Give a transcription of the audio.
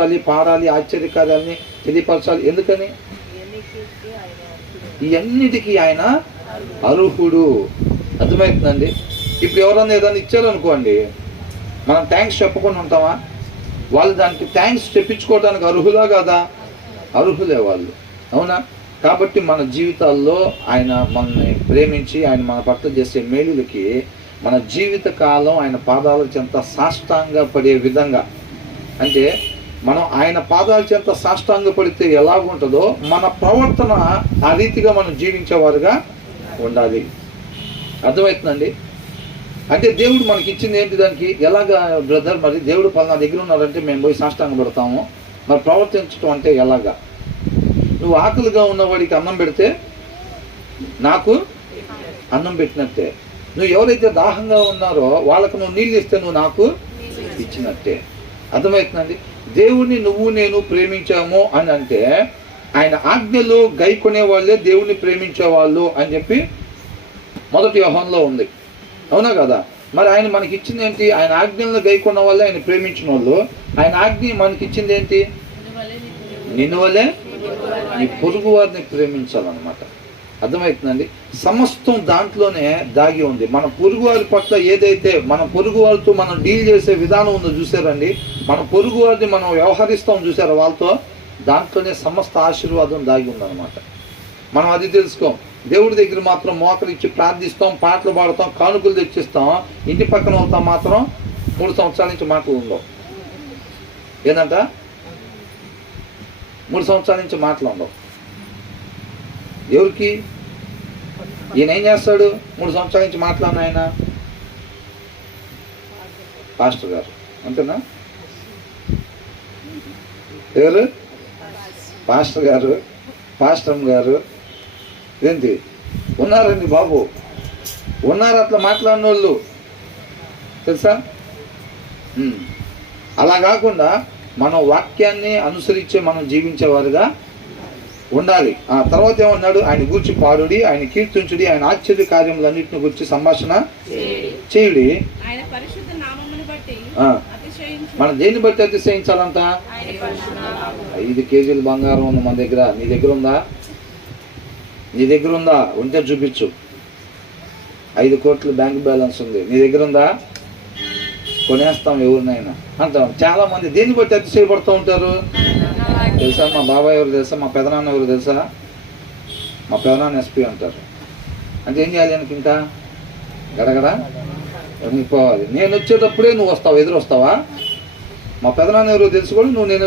కీర్తించాలి, పాడాలి, ఆశ్చర్యకార్యాలని తెలియపరచాలి. ఎందుకని? ఇవన్నిటికీ ఆయన అర్హుడు. అర్థమవుతుందండి? ఇప్పుడు ఎవరన్నా ఏదైనా ఇచ్చారనుకోండి, మనం థ్యాంక్స్ చెప్పకుండా ఉంటామా? వాళ్ళు దానికి థ్యాంక్స్ చెప్పించుకోవడానికి అర్హులా కదా? అర్హులే వాళ్ళు, అవునా? కాబట్టి మన జీవితాల్లో ఆయన మనల్ని ప్రేమించి ఆయన మన పట్ల చేసే మేలులకి మన జీవిత కాలం ఆయన పాదాల చెంత సాష్టాంగ పడే విధంగా, అంటే మనం ఆయన పాదాల చెంత సాష్టాంగ పడితే ఎలాగుంటుందో మన ప్రవర్తన ఆ రీతిగా మనం జీవించేవారుగా ఉండాలి. అర్థమవుతుందండి? అంటే దేవుడు మనకి ఇచ్చింది ఏంటి? దానికి ఎలాగా బ్రదర్, మరి దేవుడు పలానా దగ్గర ఉన్నారంటే మేము పోయి సాష్టాంగ పడతాము, మరి ప్రవర్తించడం అంటే ఎలాగా? నువ్వు ఆకలిగా ఉన్నవాడికి అన్నం పెడితే నాకు అన్నం పెట్టినట్టే. నువ్వు ఎవరైతే దాహంగా ఉన్నారో వాళ్ళకు నువ్వు నీళ్ళు ఇస్తే నువ్వు నాకు ఇచ్చినట్టే. అర్థమవుతుందండి? దేవుణ్ణి నువ్వు నేను ప్రేమించాము అని అంటే ఆయన ఆజ్ఞలు గైకొనే వాళ్ళే దేవుణ్ణి ప్రేమించేవాళ్ళు అని చెప్పి 1 యోహానులో ఉంది, అవునా కదా? మరి ఆయన మనకి ఇచ్చింది ఏంటి? ఆయన ఆజ్ఞలను గైకొన్న వాళ్ళే ఆయన ప్రేమించిన వాళ్ళు. ఆయన ఆజ్ఞ మనకి ఇచ్చింది ఏంటి? నిన్ను వలే నీ పొరుగు వారిని ప్రేమించాలన్నమాట. అర్థమవుతుందండి? సమస్తం దాంట్లోనే దాగి ఉంది. మన పొరుగు వారి పట్ల ఏదైతే మన పొరుగు వారితో మనం డీల్ చేసే విధానం ఉందో చూసారండి, మన పొరుగు వారిని మనం వ్యవహరిస్తాం చూసారా వాళ్ళతో, దాంట్లోనే సమస్త ఆశీర్వాదం దాగి ఉందన్నమాట. మనం అది తెలుసుకోం. దేవుడి దగ్గర మాత్రం మోకరిచ్చి ప్రార్థిస్తాం, పాటలు పాడతాం, కానుకలు తెచ్చిస్తాం. ఇంటి పక్కన వెళ్తాం మాత్రం 3 సంవత్సరాల నుంచి మాటలు ఉండవు. ఏంటంట? 3 సంవత్సరాల నుంచి మాటలు ఉండవు. ఎవరికి? ఈయన ఏం చేస్తాడు? 3 సంవత్సరాల నుంచి మాట్లాడిన ఆయన పాస్టర్ గారు, అంతేనా? ఎవరు? పాస్టర్ గారు, పాస్టర్ గారు ఏంటి ఉన్నారండి బాబు, ఉన్నారు అట్లా మాట్లాడిన వాళ్ళు, తెలుసా? అలా కాకుండా మనం వాక్యాన్ని అనుసరించే మనం జీవించేవారుగా ఉండాలి. ఆ తర్వాత ఏమన్నాడు? ఆయన గూర్చి పాడుడి, ఆయన కీర్తించుడి, ఆయన ఆశ్చర్య కార్యములన్నింటిని గురించి సంభాషణ చేయుడి. మనం దేన్ని బట్టి అతిశయించాలంట? 5 కేజీలు బంగారం ఉంది మన దగ్గర. నీ దగ్గర ఉందా? నీ దగ్గర ఉందా? ఉంటే చూపించు. 5 కోట్ల బ్యాంక్ బ్యాలెన్స్ ఉంది, నీ దగ్గర ఉందా? కొనేస్తాం ఎవరినైనా అంటాం. చాలా మంది దేన్ని బట్టి అతిశయపడుతూ ఉంటారు తెలుసా? మా బాబాయ్ ఎవరు తెలుసా? మా పెదనాన్న ఎవరు తెలుసా? మా పెదనాన్న ఎస్పీ అంటారు. అంటే ఏం చేయాలి? எனக்கு ఇంకా గడగడ పోవాలి. నేను వచ్చేటప్పుడే నువ్వు వస్తావు, ఎదురు వస్తావా? మా పెదనాన్న ఎవరో తెలుసు కూడా నువ్వు నేను